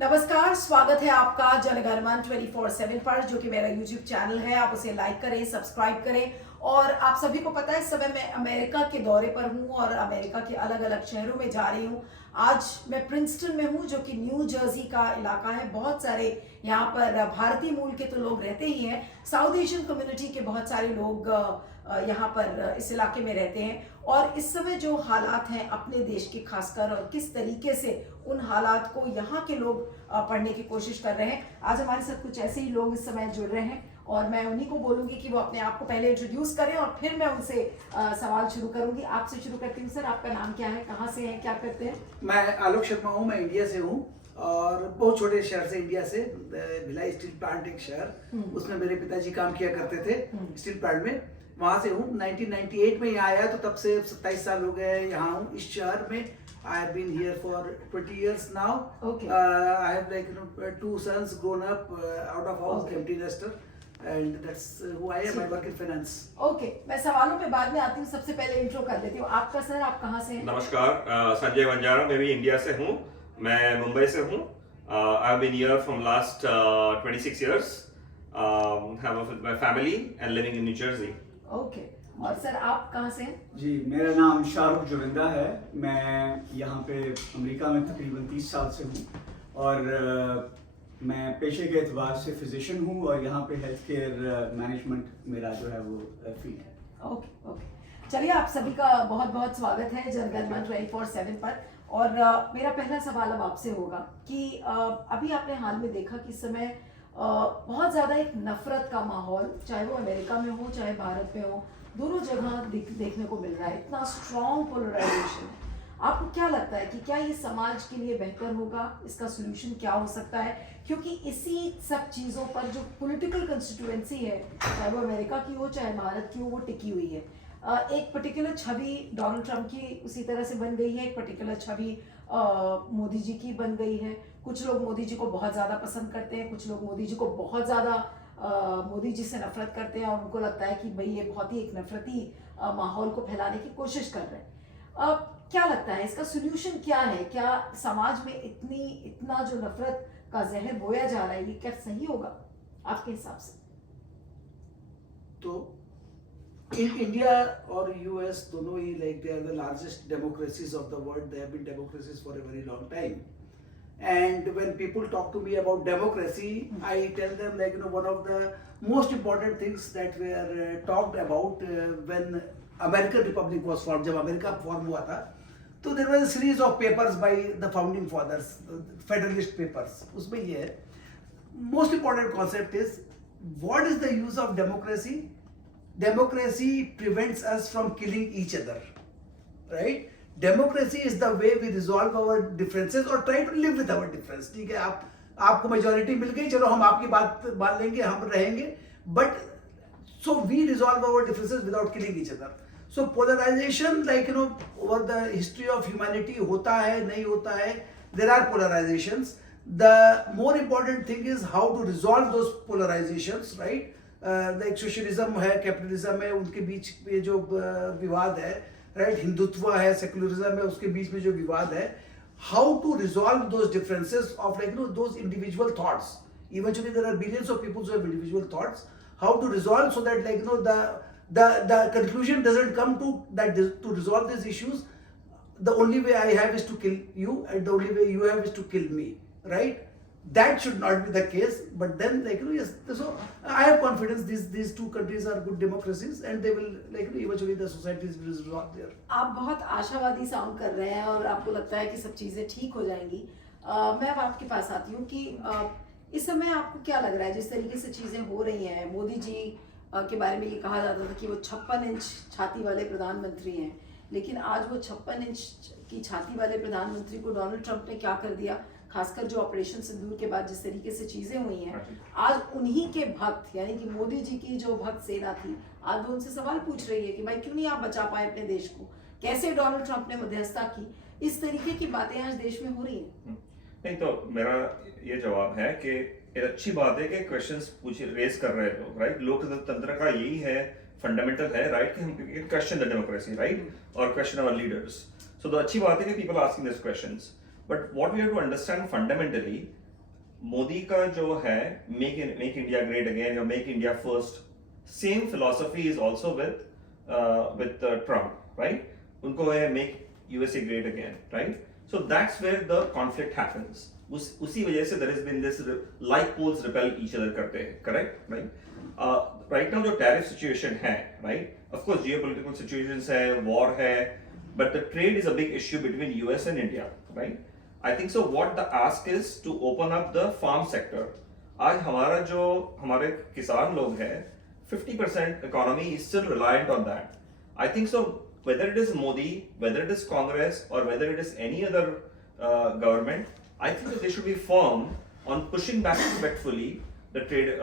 नमस्कार, स्वागत है आपका जनगणमन 24/7 पर, जो कि मेरा यूट्यूब चैनल है। आप उसे लाइक करें, सब्सक्राइब करें। और आप सभी को पता है, इस समय मैं अमेरिका के दौरे पर हूं और अमेरिका के अलग अलग शहरों में जा रही हूं। आज मैं प्रिंसटन में हूं, जो कि न्यू जर्सी का इलाका है। बहुत सारे यहाँ पर भारतीय मूल के तो लोग रहते ही हैं, साउथ एशियन कम्युनिटी के बहुत सारे लोग यहाँ पर इस इलाके में रहते हैं। और इस समय जो हालात हैं अपने देश के खासकर, और किस तरीके से उन हालात को यहाँ के लोग पढ़ने की कोशिश कर रहे हैं। आज हमारे साथ कुछ ऐसे ही लोग इस समय जुड़ रहे हैं और मैं उन्हीं को बोलूंगी कि वो अपने आप को पहले इंट्रोड्यूस करें और फिर मैं उनसे सवाल शुरू करूंगी। आपसे शुरू करती हूँ। सर, आपका नाम क्या है, कहाँ से हैं, क्या करते हैं? मैं आलोक शर्मा हूँ। मैं इंडिया से हूँ और बहुत छोटे शहर से, इंडिया से। भिलाई स्टील प्लांट एक शहर, उसमें मेरे पिताजी काम किया करते थे स्टील प्लांट में। वहाँ से हूँ। 1998 में यहाँ आया, तो तब से 27 साल हो गए यहाँ हूँ इस शहर में। I have been here for 20 years now. Okay. I have two sons grown up out of house, Okay. empty nester, and that's who I am. I work in finance. Okay, मैं सवालों पे बाद में आती हूँ। सबसे पहले इंट्रो कर देती हूँ आपका। सर, आप कहाँ से हैं? नमस्कार, संजय वंजारा। मैं भी इंडिया से हूँ। मैं मुंबई से हूँ। I have been here from last 26 years. Have my family and living in New Jersey. Okay, और सर आप कहाँ से हैं? जी, मेरा नाम शाहरुख जोविंदा है। मैं यहाँ पे अमेरिका में तकरीबन 30 साल से हूँ और मैं पेशे के एतबार से फिजिशियन हूँ और यहाँ पे हेल्थ केयर मैनेजमेंट मेरा जो है वो फील्ड है। ओके ओके, चलिए, आप सभी का बहुत बहुत स्वागत है जनगणमन 24/7 पर। और मेरा पहला सवाल अब आपसे होगा कि अभी आपने हाल में देखा कि इस समय बहुत ज़्यादा एक नफरत का माहौल, चाहे वो अमेरिका में हो चाहे भारत में हो, दोनों जगह देखने को मिल रहा है। इतना स्ट्रॉन्ग पोलराइजेशन है। आपको क्या लगता है कि क्या ये समाज के लिए बेहतर होगा? इसका सोल्यूशन क्या हो सकता है? क्योंकि इसी सब चीज़ों पर जो पॉलिटिकल कंस्टिट्यूएंसी है, चाहे वो अमेरिका की हो चाहे भारत की हो, वो टिकी हुई है। एक पर्टिकुलर छवि डोनाल्ड ट्रंप की उसी तरह से बन गई है, एक पर्टिकुलर छवि मोदी जी की बन गई है। कुछ लोग मोदी जी को बहुत ज़्यादा पसंद करते हैं, कुछ लोग मोदी जी को बहुत ज़्यादा मोदी जी से नफरत करते हैं और उनको लगता है कि भाई ये बहुत ही एक नफरती माहौल को फैलाने की कोशिश कर रहे हैं। क्या लगता है इसका सोल्यूशन क्या है? क्या समाज में इतना जो नफरत का जहर बोया जा रहा है, ये क्या सही होगा आपके हिसाब से? तो in India or US, दोनों ही they are the largest democracies of the world. They have been democracies for a very long time. And when people talk to me about democracy, I tell them one of the most important things that were talked about when American Republic was formed. जब America form हुआ था, तो there was a series of papers by the founding fathers, Federalist papers. उसमें ये है, most important concept is, what is the use of democracy? Democracy prevents us from killing each other, right? Democracy is the way we resolve our differences or try to live with our difference. ठीक है, आपको majority मिल गई, चलो हम आपकी बात मान लेंगे, हम रहेंगे, but so we resolve our differences without killing each other. So polarization, over the history of humanity, होता है, नहीं होता है, there are polarizations. The more important thing is how to resolve those polarizations, right? Like socialism है, capitalism है, उनके बीच में जो विवाद है, राइट? हिंदुत्व है, सेकुलरिज्म है, उसके बीच में जो विवाद है, how to resolve those differences of those individual thoughts. Eventually there are billions of peoples who have individual thoughts. How to resolve so that the conclusion doesn't come to that to resolve these issues. The only way I have is to kill you, and the only way you have is to kill me, right? That should not be the case, but then yes, so I have confidence these two countries are good democracies and they will eventually the societies will resolve there. आप बहुत आशावादी sound कर रहे हैं और आपको लगता है कि सब चीजें ठीक हो जाएंगी। मैं अब आपके पास आती हूँ कि इस समय आपको क्या लग रहा है, जिस तरीके से चीजें हो रही हैं? मोदी जी के बारे में ये कहा जाता था कि वो 56 इंच छाती वाले प्रधानमंत्री हैं, लेकिन आज वो 56 इंच की छाती वाले प्रधानमंत्री को डोनाल्ड ट्रंप ने क्या कर दिया? खासकर जो ऑपरेशन सिंदूर के बाद जिस तरीके से चीजें हुई हैं, आज उन्हीं के भक्त यानी कि मोदी जी की जो भक्त सेना थी, आज वो उनसे सवाल पूछ रही है कि भाई क्यों नहीं आप बचा पाए अपने देश को? कैसे डोनाल्ड ट्रंप ने मध्यस्थता की? इस तरीके की बातें आज देश में हो रही हैं। नहीं, तो मेरा ये जवाब है कि ये अच्छी बात है कि क्वेश्चंस रेज कर रहे हो, राइट? लोकतंत्र का यही है, फंडामेंटल है, राइट, कि हम क्वेश्चन द डेमोक्रेसी, राइट, और क्वेश्चन आवर लीडर्स. सो तो अच्छी बात है कि people asking this questions. But what we have to understand fundamentally Modi का जो है मेक इंडिया ग्रेट अगेन या make India first, same philosophy is also with Trump, right? उनको है make USA great again, right? So that's where the conflict happens. उसी वजह से there has been this like poles repel each other करते हैं, correct, right? Right now जो tariff situation है, right, of course geopolitical situations है, war है, but the trade is a big issue between US and India, right? I think so what the ask is to open up the farm sector. आज हमारे किसान लोग हैं, 50% economy is still reliant on that. I think so whether it is Modi, whether it is Congress or whether it is any other government, I think that they should be firm on pushing back respectfully the trade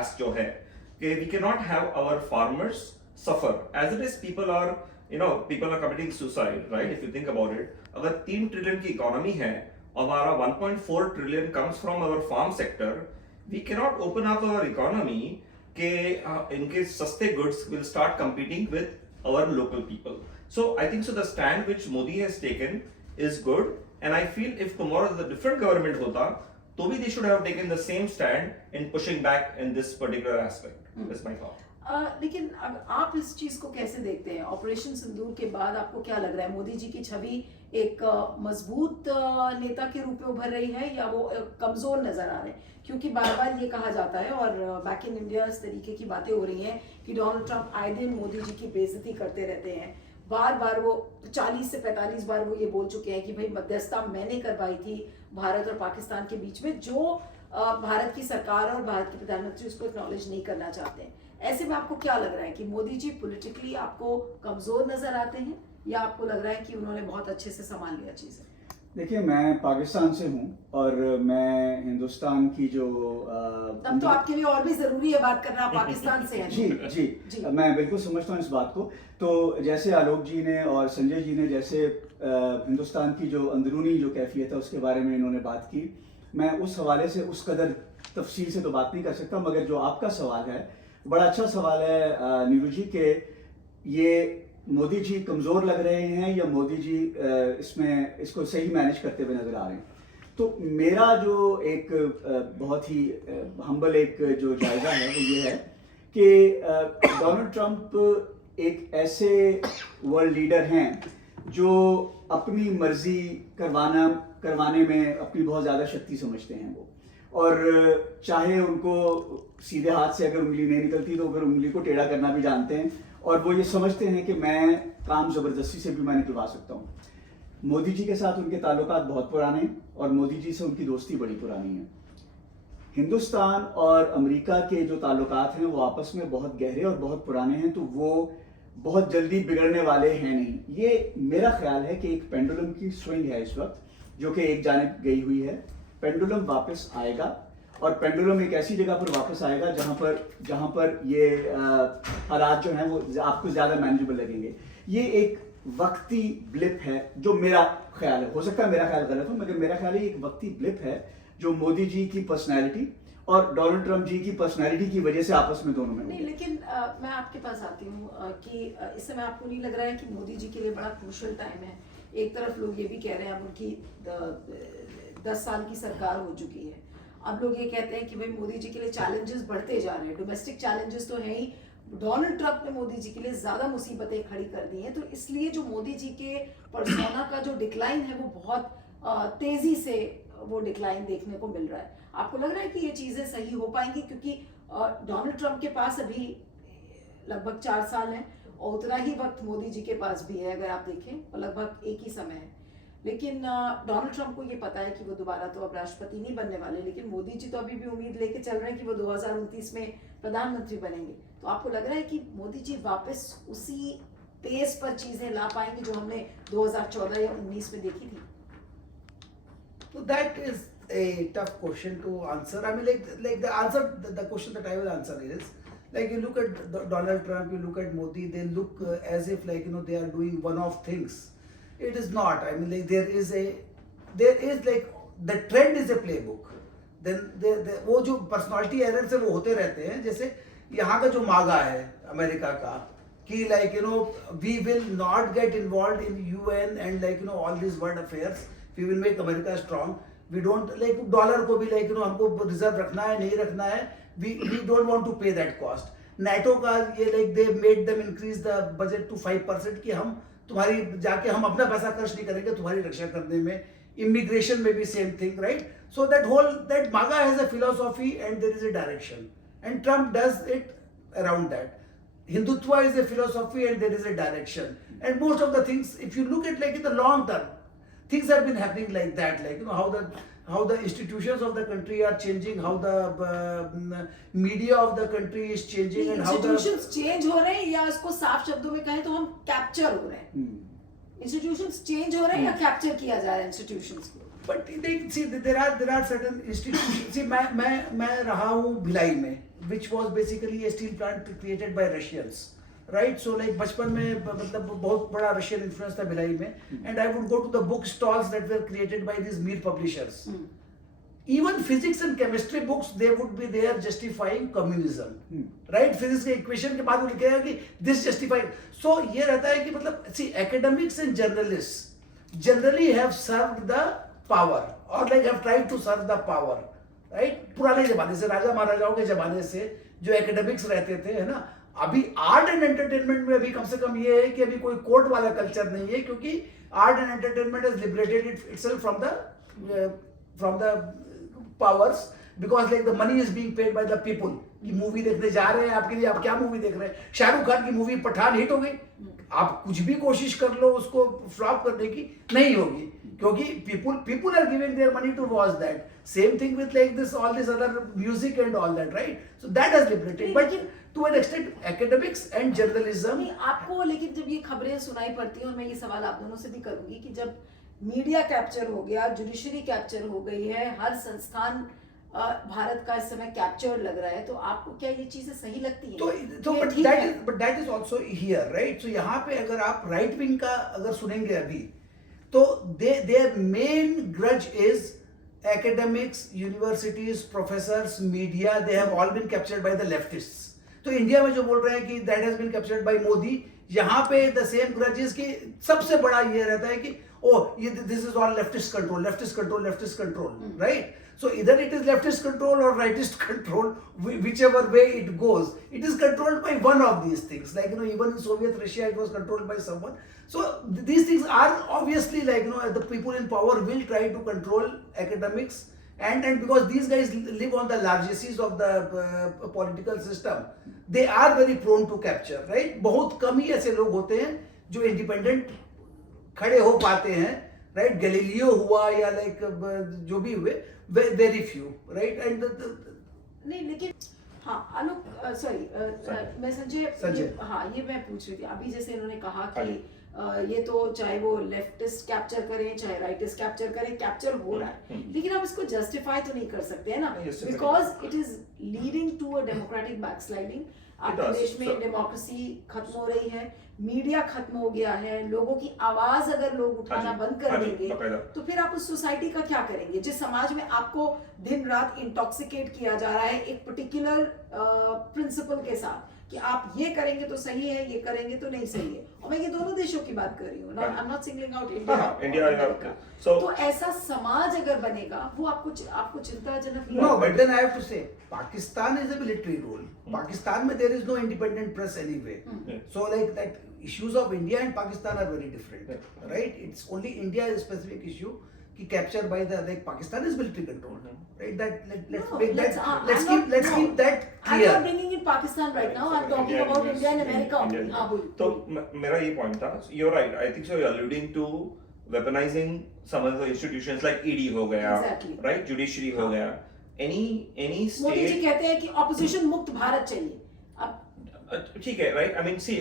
ask जो है कि we cannot have our farmers suffer. As it is, people are committing suicide, right? If you think about it, अगर 3 trillion की economy है और हमारा 1.4 trillion comes from our farm sector, we cannot open up our economy के इनके सस्ते goods will start competing with our local people. So I think so the stand which Modi has taken is good, and I feel if tomorrow the different government होता तो भी they should have taken the same stand in pushing back in this particular aspect. That's my thought. लेकिन अब आप इस चीज को कैसे देखते हैं? ऑपरेशन सिंदूर के बाद आपको क्या लग रहा है? मोदी जी की छवि एक मजबूत नेता के रूप में उभर रही है या वो कमजोर नजर आ रहे हैं? क्योंकि बार बार ये कहा जाता है और बैक इन इंडिया इस तरीके की बातें हो रही हैं कि डोनाल्ड ट्रंप आए दिन मोदी जी की बेइज्जती करते रहते हैं. बार बार वो 40 से 45 बार वो ये बोल चुके हैं कि भाई मध्यस्थता मैंने करवाई थी भारत और पाकिस्तान के बीच में, जो भारत की सरकार और भारत के प्रधानमंत्री उसको एक्नॉलेज नहीं करना चाहते हैं. ऐसे में आपको क्या लग रहा है कि मोदी जी पॉलिटिकली आपको कमजोर नजर आते हैं या आपको लग रहा है कि उन्होंने बहुत अच्छे से संभाल लिया चीजें? देखिए, मैं पाकिस्तान से हूँ और मैं हिंदुस्तान की जो तब तो आपके लिए और भी जरूरी है बात करना, पाकिस्तान से है. जी, मैं बिल्कुल समझता हूँ इस बात को. तो जैसे आलोक जी ने और संजय जी ने जैसे हिंदुस्तान की जो अंदरूनी जो कैफियत है उसके बारे में इन्होंने बात की, मैं उस हवाले से उस कदर तफसील से तो बात नहीं कर सकता, मगर जो आपका सवाल है बड़ा अच्छा सवाल है नीरू जी के ये मोदी जी कमज़ोर लग रहे हैं या मोदी जी इसको सही मैनेज करते हुए नज़र आ रहे हैं. तो मेरा जो एक बहुत ही हम्बल एक जो जायज़ा है वो ये है कि डोनाल्ड ट्रंप एक ऐसे वर्ल्ड लीडर हैं जो अपनी मर्जी करवाने में अपनी बहुत ज़्यादा शक्ति समझते हैं वो, और चाहे उनको सीधे हाथ से अगर उंगली नहीं निकलती तो फिर उंगली को टेढ़ा करना भी जानते हैं, और वो ये समझते हैं कि मैं काम ज़बरदस्ती से भी मैं निकलवा सकता हूँ. मोदी जी के साथ उनके ताल्लुकात बहुत पुराने हैं और मोदी जी से उनकी दोस्ती बड़ी पुरानी है. हिंदुस्तान और अमेरिका के जो ताल्लुकात हैं वो आपस में बहुत गहरे और बहुत पुराने हैं, तो वो बहुत जल्दी बिगड़ने वाले हैं नहीं. ये मेरा ख्याल है कि एक पेंडुलम की स्विंग है इस वक्त जो कि एक जानिब गई हुई है. पेंडुलम वापस आएगा और पेंडुलम एक ऐसी जगह पर वापस आएगा जहां पर ये हालात जो हैं वो आपको ज़्यादा मैनेजेबल लगेंगे. ये एक वक्ती ब्लिप है जो मेरा ख्याल है, हो सकता है मेरा ख्याल गलत हो, मगर मेरा ख्याल है एक वक्ती ब्लिप है जो मोदी जी की पर्सनैलिटी और डोनाल्ड ट्रंप जी की पर्सनैलिटी की वजह से आपस में दोनों में नहीं. लेकिन मैं आपके पास आती हूँ कि इस समय आपको नहीं लग रहा है कि मोदी जी के लिए बड़ा क्रूशल टाइम है? एक तरफ लोग ये भी कह रहे हैं अब उनकी 10 साल की सरकार हो चुकी है, अब लोग ये कहते हैं कि भाई मोदी जी के लिए चैलेंजेस बढ़ते जा रहे हैं. डोमेस्टिक चैलेंजेस तो है ही, डोनाल्ड ट्रंप ने मोदी जी के लिए ज्यादा मुसीबतें खड़ी कर दी हैं, तो इसलिए जो मोदी जी के पर्सोना का जो डिक्लाइन है वो बहुत तेजी से वो डिक्लाइन देखने को मिल रहा है. आपको लग रहा है कि ये चीजें सही हो पाएंगी? क्योंकि डोनाल्ड ट्रंप के पास अभी लगभग 4 साल है और उतना ही वक्त मोदी जी के पास भी है अगर आप देखें, और लगभग एक ही समय है. लेकिन डोनाल्ड ट्रंप को ये पता है कि वो दोबारा तो अब राष्ट्रपति नहीं बनने वाले, लेकिन मोदी जी तो अभी भी उम्मीद लेके चल रहे हैं कि वो 2029 में प्रधानमंत्री बनेंगे. तो आपको लग रहा है कि मोदी जी वापस उसी पेस पर चीजें ला पाएंगे जो हमने 2014 या 19 में देखी थी? So that is a tough question to answer. I mean, like the question that I will answer is, like, you look at Donald Trump, you look at Modi, they look as if like they are doing one-off things. It is not. I mean, like there is like the trend is a playbook. Then वो जो personality errors है वो होते रहते हैं. जैसे यहाँ का जो मागा है अमेरिका का कि like we will not get involved in UN and like all these world affairs. We will make America strong. We don't like dollar को भी लाइक हमको रिजर्व रखना है नहीं रखना है, we don't want to pay that cost. NATO का ये like they made them increase the budget to 5% कि हम तुम्हारी जाके हम अपना पैसा खर्च नहीं करेंगे तुम्हारी रक्षा करने में। इमिग्रेशन में भी same thing, right? So that MAGA has a philosophy and there is a direction and Trump does it around that. Hindutva is a philosophy and there is a direction, and most of the things, if you look at like in the long term, things have been happening like that, like how the institutions of the country are changing, how the media of the country is changing, and how the institutions change हो रहे हैं, या इसको साफ शब्दों में कहें तो हम कैप्चर हो रहे हैं। इंस्टीट्यूशंस चेंज हो रहे हैं या कैप्चर किया जा रहा है इंस्टीट्यूशंस को? But see, there are certain institutions. See, मैं रहा हूँ भिलाई में, which was basically a steel plant created by Russians, right? So like बचपन में मतलब बहुत बड़ा Russian influence था भिलाई में, and I would go to the book stalls that were created by these Mir publishers. Even physics and chemistry books, they would be there justifying communism, right? Physics के equation के बाद वो लिखेगा कि this justified. So ये रहता है कि मतलब see, academics and journalists generally have served the power or like have tried to serve the power, right? पुराने जमाने से, राजा महाराजाओं के जमाने से जो एकेडमिक्स रहते थे, है ना? अभी आर्ट एंड एंटरटेनमेंट में अभी कम से कम ये है कि अभी कोई कोर्ट वाला कल्चर नहीं है, क्योंकि art and entertainment has liberated itself from the powers, because like the money is being paid by the people. कि मूवी देखने जा रहे हैं, आपके लिए आप क्या मूवी देख रहे हैं? शाहरुख खान की मूवी पठान हिट हो गई, आप कुछ भी कोशिश कर लो उसको फ्लॉप करने की, नहीं होगी, क्योंकि people are giving their money to watch that. Same thing with like this all this other music and all that, right? So that has liberated, but to an extent academics and journalism. नहीं, आपको लेकिन जब ये खबरें सुनाई पड़ती हैं, और मैं ये सवाल आप दोनों से भी करूंगी कि जब मीडिया कैप्चर हो गया, जुडिशरी कैप्चर हो गई है, हर संस्थान भारत का इस समय कैप्चर लग रहा है, तो आपको क्या ये चीजें सही लगती हैं? तो but that is also here, right? So यहाँ पे अगर आप राइट विंग का अगर सुनेंगे अभी, तो their main grudge is academics, universities, professors, media, they have all been captured by the leftists. तो इंडिया में जो बोल रहे हैं कि that has been captured by Modi, यहाँ पे the same grudge is कि सबसे बड़ा ये रहता है कि this is all leftist control, right? So either it is leftist control or rightist control, whichever way it goes, it is controlled by one of these things. Like even in Soviet Russia, it was controlled by someone. So these things are obviously like the people in power will try to control academics, and because these guys live on the largesses of the political system, they are very prone to capture, right? बहुत कम ही ऐसे लोग होते हैं जो independent खड़े हो पाते हैं, right? गैलीलियो हुआ या like जो भी हुए, very few, right? And नहीं, लेकिन हाँ आलोक, सॉरी, मैं संजय, हाँ ये मैं पूछ रही थी अभी, जैसे इन्होंने कहा कि ये तो चाहे वो लेफ्टिस्ट कैप्चर करें चाहे राइटिस्ट कैप्चर करें, कैप्चर हो रहा है, लेकिन आप इसको जस्टिफाई तो नहीं कर सकते है ना, because it is leading to a democratic backsliding. आपके देश में डेमोक्रेसी खत्म हो रही है, मीडिया खत्म हो गया है, लोगों की आवाज अगर लोग उठाना बंद कर देंगे तो फिर आप उस सोसाइटी का क्या करेंगे, जिस समाज में आपको दिन रात इंटॉक्सिकेट किया जा रहा है एक पर्टिकुलर प्रिंसिपल के साथ कि आप ये करेंगे तो सही है, ये करेंगे तो नहीं सही है। और मैं ये दोनों देशों की बात कर रही हूँ, I am not singling out India. तो ऐसा समाज अगर बनेगा वो आपको चिंताजनक नहीं? No, but then I have to say, Pakistan is a military rule. Pakistan में there is no independent press anyway. So like that issues of India and Pakistan are very different, right? It's only India is a specific issue. कि captured by the like Pakistan is military control, right? That let's keep that clear. I'm not bringing in Pakistan right now. I'm talking about India and America only. हाँ बोलिए। तो मेरा ये point था, you're right. I think so. You're alluding to weaponizing some of the institutions like ED हो गया, right? Judiciary हो गया. Any state. मोदी जी कहते हैं कि opposition मुक्त भारत चाहिए। अब ठीक है, right? I mean, see,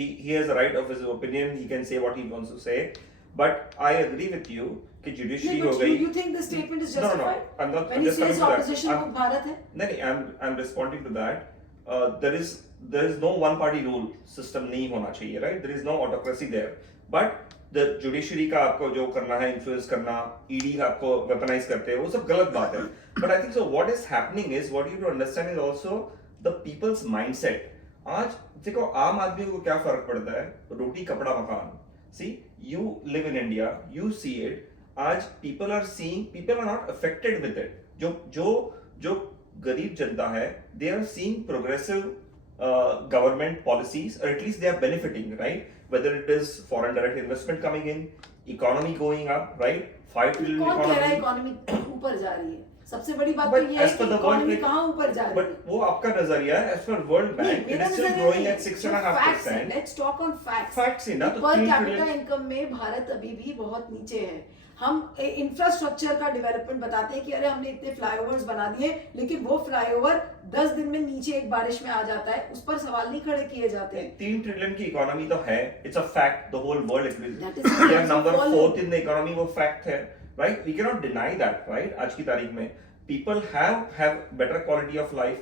he has the right of his opinion. He can say what he wants to say. But I agree with you कि judiciary हो गई. You think the statement is justified? No, I'm not. When he says opposition मुक्त भारत है? नहीं, I'm responding to that. There is no one party rule system नहीं होना चाहिए, right? There is no autocracy there. But the judiciary का आपको जो करना है, influence करना, ED आपको weaponize करते हैं, वो सब गलत बात है. But I think so. What is happening is what you have to understand is also the people's mindset. आज देखो आम आदमी को क्या फर्क पड़ता है, रोटी कपड़ा मकान. See, you live in India, you see it. आज people are not affected with it. जो गरीब जनता है, they are seeing progressive government policies, or at least they are benefiting, right? Whether it is foreign direct investment coming in, economy going up, right? 5 trillion कौन कह रहा है economy. Economy ऊपर जा रही है? सबसे बड़ी बात तो But ये है as कि per the इकोनॉमी World कहाँ ऊपर जा रही है? But वो आपका नजरिया है. As per World Bank, it is still growing at 6.5%. Let's talk on facts. Facts ही ना, तो पर 3 कैपिटा trillion. इनकम में भारत अभी भी बहुत नीचे है। हम इंफ्रास्ट्रक्चर का डेवलपमेंट बताते हैं कि अरे हमने इतने फ्लाईओवर्स बना दिए, लेकिन वो फ्लाईओवर 10 दिन में नीचे एक बारिश में आ जाता है, उस पर सवाल नहीं खड़े किए जाते। 3 ट्रिलियन की इकोनॉमी तो है. It's a fact. The whole world agrees. That is We are number follow. 4th in the economy. वो fact है, right? We cannot deny that, right? आज की तारीख में people have better quality of life.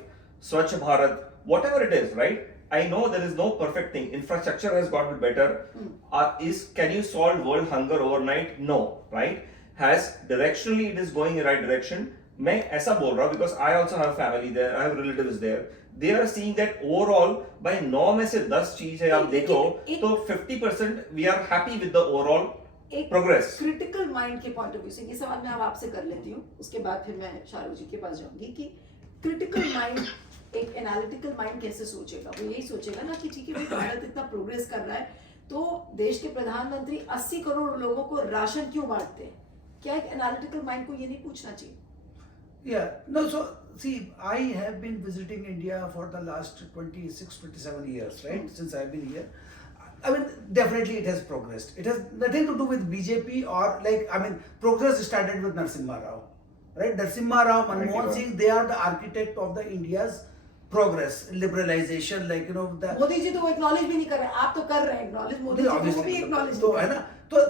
Swachh Bharat, whatever it is, right? I know there is no perfect thing. Infrastructure has gotten better. Can you solve world hunger overnight? No, right? Has directionally it is going in right direction. मैं ऐसा बोल रहा हूँ because I also have family there, I have relatives there. They are seeing that overall by 9 में से 10 चीज है आप देखो तो 50% we are happी with the overall progress. Critical mind के पॉइंट ऑफ व्यू से ये सवाल मैं अब आपसे कर लेती हूँ, उसके बाद फिर मैं शाहरुख जी के पास जाऊंगी कि क्रिटिकल माइंड, एक एनालिटिकल माइंड कैसे सोचेगा? वो यही सोचेगा ना कि ठीक है भाई भारत इतना प्रोग्रेस कर रहा है तो देश के प्रधानमंत्री 80 करोड़ लोगों को राशन क्यों बांटते हैं? क्या एक एनालिटिकल माइंड को ये नहीं पूछना चाहिए? Yeah, no, so see, I have been visiting India for the last 26-27 years, right? Since I've been here. I mean, definitely it has progressed. It has nothing to do with BJP or like, I mean, progress started with Narasimha Rao, right? Narasimha Rao, Manmohan Singh, they are the architect of the India's progress, liberalization, like, you know, the... Modi ji तो वो acknowledge भी नहीं कर रहे, आप तो कर रहे हैं एक्नॉलेज, मोदी जी तो वो भी एक्नॉलेज तो है ना,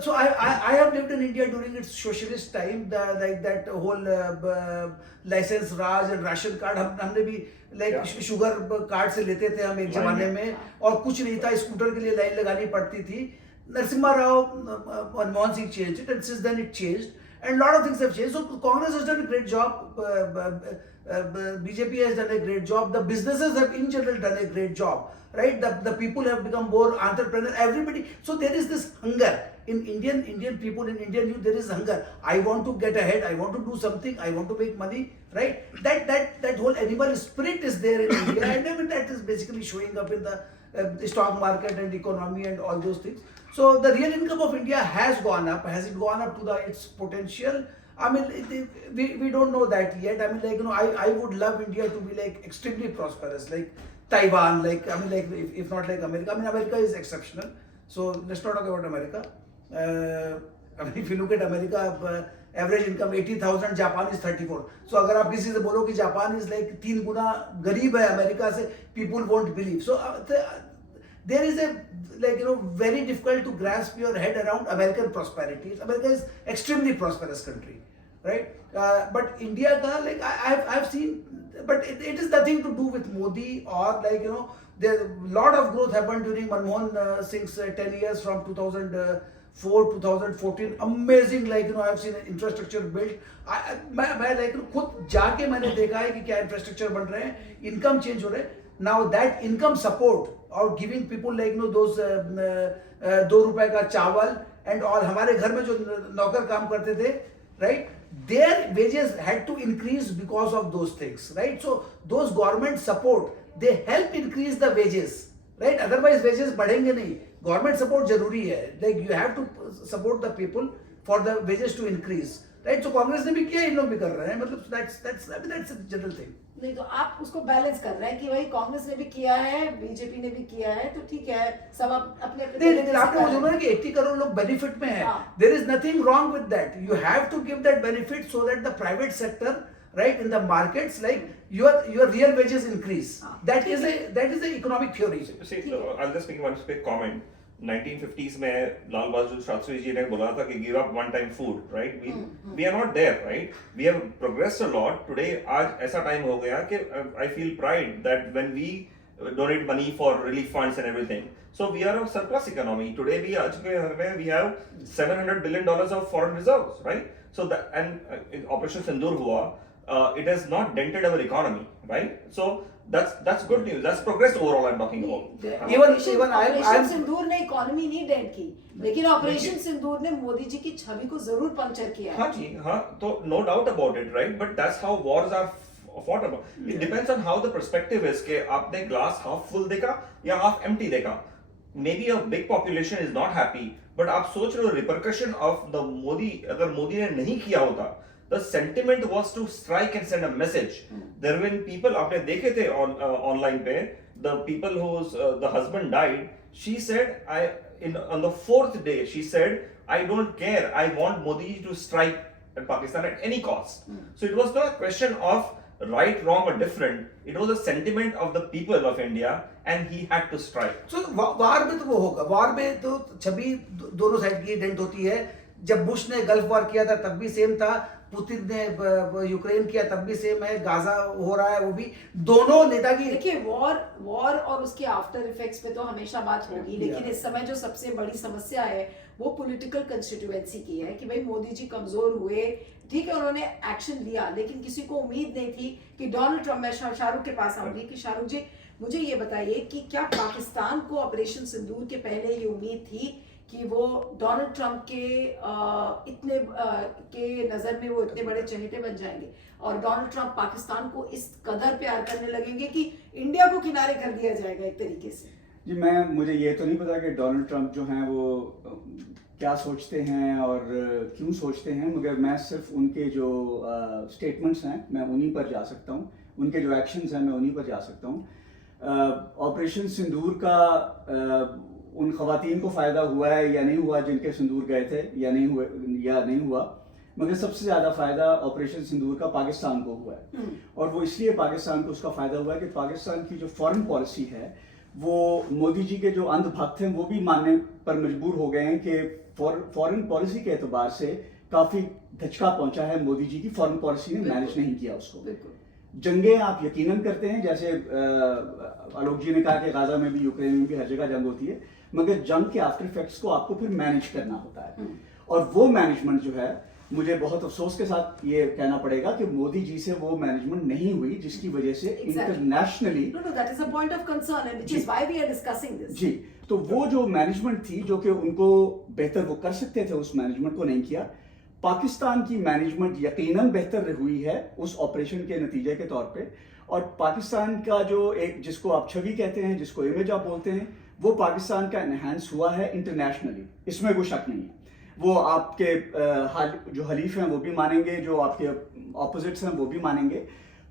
so I have lived in India during its socialist time, like that whole license Raj and ration card हमने भी like शुगर कार्ड से लेते थे हम एक जमाने में, और कुछ नहीं था, स्कूटर के लिए लाइन लगानी पड़ती थी. Narasimha Rao, Manmohan Singh changed it, and since then it changed, and a lot of things have changed. So Congress has done a great job. BJP has done a great job. The businesses have in general done a great job, right? The people have become more entrepreneurial. Everybody. So there is this hunger in Indian people, in Indian youth. There is hunger. I want to get ahead. I want to do something. I want to make money, right? That whole animal spirit is there in India, and I mean, that is basically showing up in the stock market and economy and all those things. So the real income of India has gone up. Has it gone up to its potential? I mean, we don't know that yet. I mean, like, you know, I would love India to be like extremely prosperous, like Taiwan, like, I mean, like, if not like America. I mean, America is exceptional. So let's not talk about America. I mean, if you look at America, average income 80,000, Japan is 34. So अगर आप किसी से बोलो कि Japan is like 3 गुना गरीब है America से, people won't believe. So there is a, like, you know, very difficult to grasp your head around American prosperity. America is extremely prosperous country, right? But India ka, like, I've seen, but it is nothing to do with Modi or, like, you know, there a lot of growth happened during Manmohan Singh's 10 years from 2004 2014. Amazing, like, you know, I've seen infrastructure built. मैं like खुद जाके मैंने देखा है कि क्या infrastructure बन रहे हैं, income change हो रहे हैं. Now that income support or giving people, like, you know, those 2 रुपए का चावल and all, हमारे घर में जो नौकर काम करते थे, right, their wages had to increase because of those things, right? So those government support, they help increase the wages, right? Otherwise wages बढ़ेंगे नहीं. Government support जरूरी है, like you have to support the people for the wages to increase, right? So Congress ने भी किया, इन लोग भी कर रहे हैं, मतलब that's a general thing. नहीं तो आप उसको बैलेंस कर रहे हैं कि भाई कांग्रेस ने भी किया है, बीजेपी ने भी किया है, तो ठीक है, सब अपने नहीं, आपने मुझे बोला कि 80 करोड़ लोग बेनिफिट में हैं. There is nothing wrong with that. You have to give that benefit so that the private sector, right, in the markets, like, your real wages increase. That is a economic theory. See, I'll just make one quick comment. 1950s में लाल बहादुर शास्त्री जी ने बोला था कि give up one time food, right? We are not there, right? We have progressed a lot. Today आज ऐसा time हो गया कि I feel pride that when we donate money for relief funds and everything, so we are a surplus economy. Today we have $700 billion of foreign reserves, right? So that, and Operation Sindoor हुआ, it has not dented our economy, right? So that's good news. That's progress overall I'm talking about. Even operation I'm सिंदूर ने economy नहीं dent की, लेकिन operation सिंदूर ने मोदी जी की छवि को जरूर puncture किया है। हाँ जी, हाँ, तो no doubt about it, right? But that's how wars are fought about. It depends on how the perspective is कि आपने glass half full देखा या half empty देखा. Maybe a big population is not happy, but आप सोच रहे हो repercussion of the Modi, अगर मोदी ने नहीं किया होता, the sentiment was to strike and send a message. There were people, आपने देखे थे online पे, the people whose the husband died, she said, on the 4th day, she said, I don't care, I want Modi to strike at Pakistan at any cost. So it was not a question of right, wrong or different, it was a sentiment of the people of India and he had to strike. So वार में तो वो होगा, वार में तो छवि दोनों side की dent होती है। जब बुश ने गल्फ वॉर किया था तब भी सेम था, पुतिन ने यूक्रेन किया तब भी सेम है, गाजा हो रहा है वो भी, दोनों नेतागिरी। देखिए वॉर और उसके आफ्टर इफेक्ट्स पे तो हमेशा बात होगी, लेकिन इस समय जो सबसे बड़ी समस्या है वो पॉलिटिकल कंस्टिट्यूएंसी की है कि भाई मोदी जी कमजोर हुए, ठीक है उन्होंने एक्शन लिया, लेकिन किसी को उम्मीद नहीं थी कि डोनाल्ड ट्रम्प, मैं शाहरुख के पास आऊंगी कि शाहरुख जी मुझे ये बताइए कि क्या पाकिस्तान को ऑपरेशन सिंदूर के पहले ये उम्मीद थी कि वो डोनाल्ड ट्रम्प के इतने के नज़र में वो इतने बड़े चहेते बन जाएंगे और डोनाल्ड ट्रम्प पाकिस्तान को इस कदर प्यार करने लगेंगे कि इंडिया को किनारे कर दिया जाएगा एक तरीके से? जी मुझे ये तो नहीं पता कि डोनाल्ड ट्रम्प जो हैं वो क्या सोचते हैं और क्यों सोचते हैं, मगर मैं सिर्फ उनके जो स्टेटमेंट्स हैं मैं उन्हीं पर जा सकता हूँ, उनके जो एक्शंस हैं मैं उन्हीं पर जा सकता हूँ। ऑपरेशन सिंदूर का उन खवातीन को फ़ायदा हुआ है या नहीं हुआ जिनके सिंदूर गए थे या नहीं हुआ, मगर सबसे ज़्यादा फ़ायदा ऑपरेशन सिंदूर का पाकिस्तान को हुआ है। और वो इसलिए पाकिस्तान को उसका फ़ायदा हुआ है कि पाकिस्तान की जो फॉरेन पॉलिसी है वो मोदी जी के जो अंधभक्त हैं वो भी मानने पर मजबूर हो गए हैं कि फॉरेन पॉलिसी के एतबार से काफ़ी धचका पहुंचा है, मोदी जी की फॉरेन पॉलिसी ने मैनेज नहीं किया उसको। जंगें आप यकीनन करते हैं, जैसे आलोक जी ने कहा कि गाजा में भी यूक्रेन में भी हर जगह जंग होती है, मगर जंग के आफ्टर इफेक्ट्स को आपको फिर मैनेज करना होता है। और वो मैनेजमेंट जो है, मुझे बहुत अफसोस के साथ ये कहना पड़ेगा कि मोदी जी से वो मैनेजमेंट नहीं हुई, जिसकी वजह से इंटरनेशनली जी, तो वो जो मैनेजमेंट थी जो कि उनको बेहतर वो कर सकते थे, उस मैनेजमेंट को नहीं किया। पाकिस्तान की मैनेजमेंट यकीनन बेहतर हुई है उस ऑपरेशन के नतीजे के तौर पे, और पाकिस्तान का जो एक जिसको आप छवि कहते हैं, जिसको इमेज आप बोलते हैं, वो पाकिस्तान का एनहांस हुआ है इंटरनेशनली, इसमें कोई शक नहीं है। वो आपके जो हलीफ हैं वो भी मानेंगे, जो आपके ऑपोजिट्स हैं वो भी मानेंगे।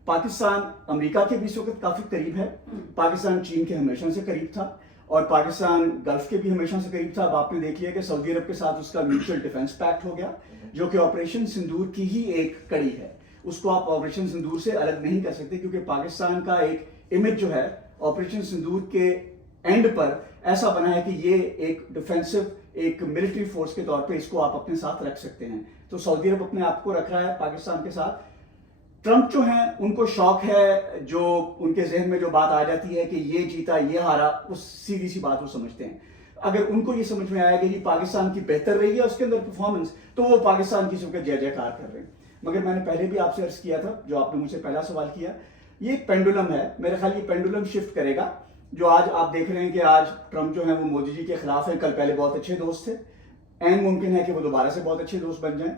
पाकिस्तान अमेरिका के भी इस वक्त काफ़ी करीब है, पाकिस्तान चीन के हमेशा से करीब था, और पाकिस्तान गल्फ के भी हमेशा से करीब था। अब आपने देख लिया कि सऊदी अरब के साथ उसका म्यूचुअल डिफेंस पैक्ट हो गया, जो कि ऑपरेशन सिंदूर की ही एक कड़ी है। उसको आप ऑपरेशन सिंदूर से अलग नहीं कर सकते, क्योंकि पाकिस्तान का एक इमेज जो है ऑपरेशन सिंदूर के एंड पर ऐसा बना है कि ये एक डिफेंसिव, एक मिलिट्री फोर्स के तौर पे इसको आप अपने साथ रख सकते हैं। तो सऊदी अरब अपने आप को रख रहा है पाकिस्तान के साथ। ट्रंप जो हैं उनको शौक है, जो उनके जहन में जो बात आ जाती है कि ये जीता ये हारा, उस सीधी सी बात वो समझते हैं। अगर उनको ये समझ में आया कि पाकिस्तान की बेहतर रही है उसके अंदर परफॉर्मेंस, तो वो पाकिस्तान की सबके जय जयकार कर रहे हैं। मगर मैंने पहले भी आपसे अर्ज किया था, जो आपने मुझसे पहला सवाल किया, ये एक पेंडुलम है। मेरे ख्याल ये पेंडुलम शिफ्ट करेगा। जो आज आप देख रहे हैं कि आज ट्रंप जो है वो मोदी जी के खिलाफ है, कल पहले बहुत अच्छे दोस्त थे, एन मुमकिन है कि वो दोबारा से बहुत अच्छे दोस्त बन जाएं।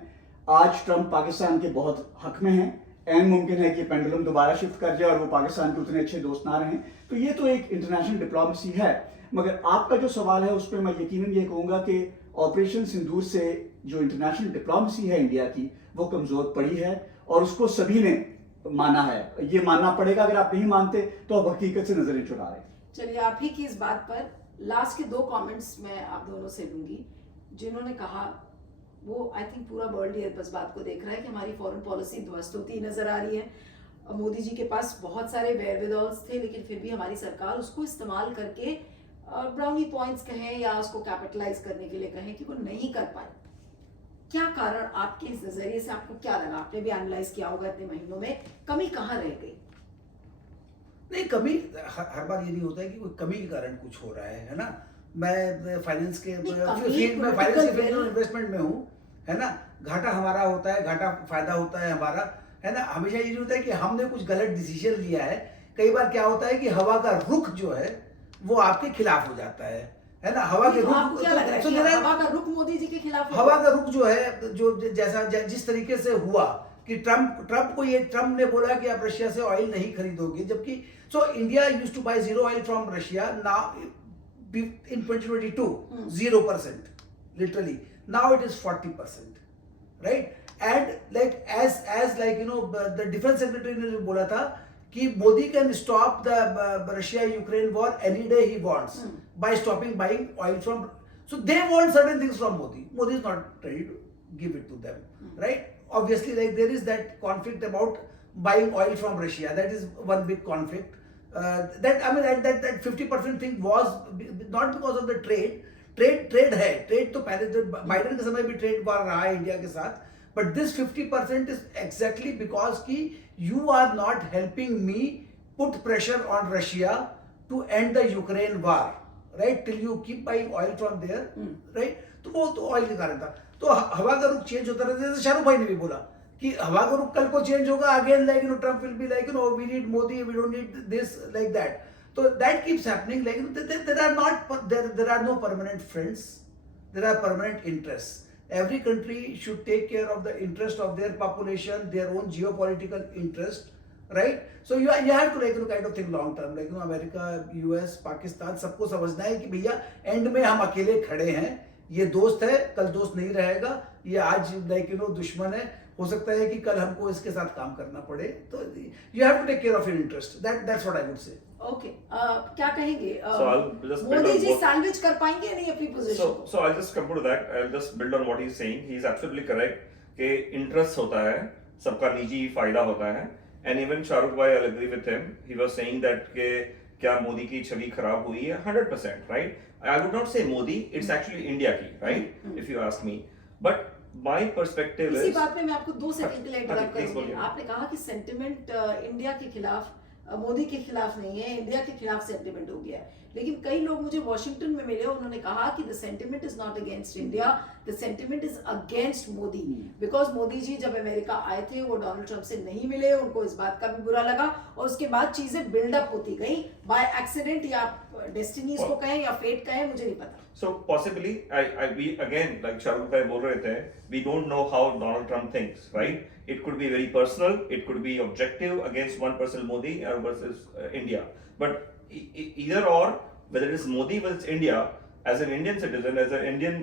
आज ट्रंप पाकिस्तान के बहुत हक में हैं, एन मुमकिन है कि पेंडुलम दोबारा शिफ्ट कर जाए और वो पाकिस्तान के उतने अच्छे दोस्त ना रहें। तो ये तो एक इंटरनेशनल डिप्लोमेसी है। मगर आपका जो सवाल है उस पर मैं यकीनन ये कहूँगा कि ऑपरेशन सिंदूर से जो इंटरनेशनल डिप्लोमेसी है इंडिया की, वो कमज़ोर पड़ी है, और उसको सभी ने माना है। ये मानना पड़ेगा, अगर आप नहीं मानते तो आप हकीकत से नजरें चुरा रहे हैं। चलिए, आप ही की इस बात पर लास्ट के 2 कमेंट्स मैं आप दोनों से लूंगी। जिन्होंने कहा वो आई थिंक पूरा वर्ल्ड ये बस बात को देख रहा है कि हमारी फॉरेन पॉलिसी ध्वस्त होती नजर आ रही है। मोदी जी के पास बहुत सारे वेयरविदॉल्स थे, लेकिन फिर भी हमारी सरकार उसको इस्तेमाल करके ब्राउनी पॉइंट्स कहें या उसको कैपिटलाइज करने के लिए कहें कि वो नहीं कर पाए। क्या कारण, आपके इस नजरिए से आपको क्या लगा? आपने भी एनालाइज किया होगा इतने महीनों में, कमी कहाँ रह गई? नहीं, कमी हर बार ये नहीं होता है कि कोई कमी के कारण कुछ हो रहा है ना। मैं फाइनेंस के फील्ड में, इन्वेस्टमेंट में हूँ, है ना। घाटा हमारा होता है, घाटा फायदा होता है हमारा, है ना, हमेशा ये होता है कि हमने कुछ गलत डिसीजन लिया है। कई बार क्या होता है कि हवा का रुख जो है वो आपके खिलाफ हो जाता है ना, हवा के तो रुख। आपको क्या लग रहा है तो कि मेरा हवा का रुख मोदी जी के खिलाफ है? हवा का रुख जो है, जो जैसा जिस तरीके से हुआ कि ट्रम्प ने बोला कि आप रशिया से ऑयल नहीं खरीदोगे, जबकि so India used to buy zero oil from Russia now in 2022 0%, literally now it is 40%, right? And like as like you know the defense secretary ने जो बोला था कि Modi can stop the Russia Ukraine war any day he wants by stopping buying oil from, so they want certain things from Modi is not ready to give it to them, right? Obviously like there is that conflict about buying oil from Russia, that is one big conflict. That I mean that 50% thing was not because of the trade है, trade तो पहले तो Biden के समय भी trade war रहा है India के साथ, but this 50% is exactly because कि you are not helping me put pressure on Russia to end the Ukraine war, right, till you keep buying oil from there, right. तो वो तो oil के कारण था। तो हवा का रुख चेंज होता रहता है, जैसे शाहरुख भाई ने भी बोला कि हवा का रुख कल को चेंज होगा, again like Trump will be like we need Modi, we don't need this, like that. So that keeps happening. Like there are no permanent friends. There are permanent interests. Every country should take care of the interest of their population, their own geopolitical interest, right? So you have to kind of think long term. Like America, US, Pakistan, सबको समझना है कि भैया and में हम अकेले खड़े हैं, ये दोस्त है, कल दोस्त नहीं रहेगा, ये आज दुश्मन है, हो सकता है कि कल हमको इसके साथ काम करना पड़े। तो you have to take care of your interest. That's what I would say. Okay, क्या कहेंगे? So I'll just build Modi on ji what- salvage कर पाएंगे या नहीं अपनी पोजीशन को? So I'll just come to that. I'll just build on what he's saying. He's absolutely correct कि interest होता है, सबका निजी फायदा होता है, and even शाहरुख भाई, I'll agree with him. He was saying that कि क्या मोदी की छवि खराब हुई है? 100%, right? I would not say Modi, it's actually India की, right? If you ask me, but my perspective इसी is, बात में मैं आपको 2 सेकंड के लिए हाँ, इंटरप्ट please करूंगी। बोलिए। आपने कहा कि सेंटिमेंट इंडिया के खिलाफ, मोदी के खिलाफ नहीं है, इंडिया के खिलाफ सेंटिमेंट हो गया है। लेकिन कई लोग मुझे वॉशिंगटन में मिले, उन्होंने कहा कि the sentiment is not against India, the sentiment is against Modi, because Modi ji जब अमेरिका आए थे वो डोनाल्ड ट्रंप से नहीं मिले, उनको इस बात का भी बुरा लगा, और उसके बाद चीजें बिल्डअप होती गई बाय एक्सीडेंट, या डेस्टिनीज को कहें या फेट कहें, मुझे नहीं पता। so possibly we again, like Shahrukh भाई बोल रहे थे, we don't know how Donald Trump thinks, right? It could be very personal, it could be objective against one person Modi or versus India, but either or, whether it is Modi versus India, as an Indian citizen, as an Indian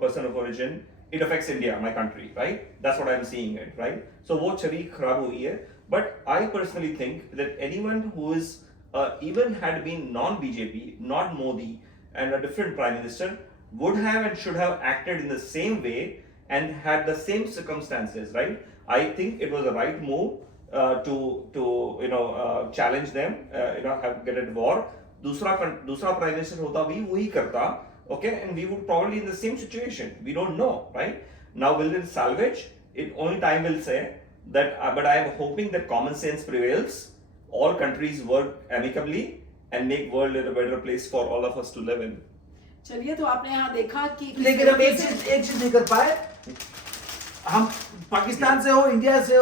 person of origin, it affects India, my country, right? That's what I'm seeing it, right? So वो छवि खराब हुई है, but I personally think that anyone who is even had been non-BJP, not Modi, and a different prime minister would have and should have acted in the same way and had the same circumstances, right? I think it was the right move to challenge them, get at war. दूसरा prime minister होता भी वही करता, okay, and we would probably in the same situation. We don't know, right? Now will it salvage? It only time will say that, but I am hoping that common sense prevails. All countries work amicably and make world a better place for all of us to live in. चलिए, तो आपने यहाँ देखा कि लेकिन हम एक चीज नहीं कर पाए, हम पाकिस्तान से हो, इंडिया से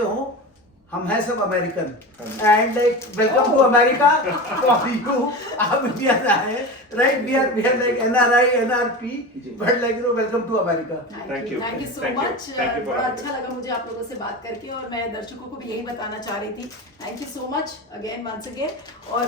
हो, हम हैं सब American, and like welcome to America for you. आप इंडिया से आए, right, we are like NRI, NRP, but like welcome to America. Thank you. Thank you so Thank you. Much. Thank you for बड़ा having अच्छा us. लगा मुझे आप लोगों से बात करके, और मैं दर्शकों को भी यही बताना चाह रही थी, thank you so much again once again. और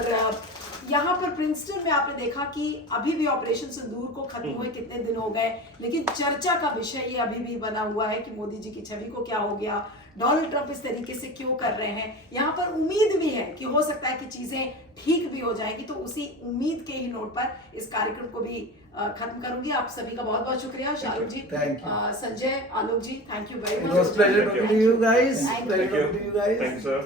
यहाँ पर प्रिंसटन में आपने देखा कि अभी भी ऑपरेशन सिंदूर को खत्म हुए कितने दिन हो गए, लेकिन चर्चा का विषय ये अभी भी बना हुआ है कि मोदी जी की छवि को क्या हो गया, डोनाल्ड ट्रंप इस तरीके से क्यों कर रहे हैं। यहाँ पर उम्मीद भी है कि हो सकता है कि चीजें ठीक भी हो जाएंगी, तो उसी उम्मीद के ही नोट पर इस कार्यक्रम को भी खत्म करूंगी। आप सभी का बहुत बहुत शुक्रिया, Shahrukh ji, Thank you. Sanjay, Alok ji, thank you very It was much. pleasure talking to you guys. Thank you. Pleasure talking to you guys. Thank you, sir.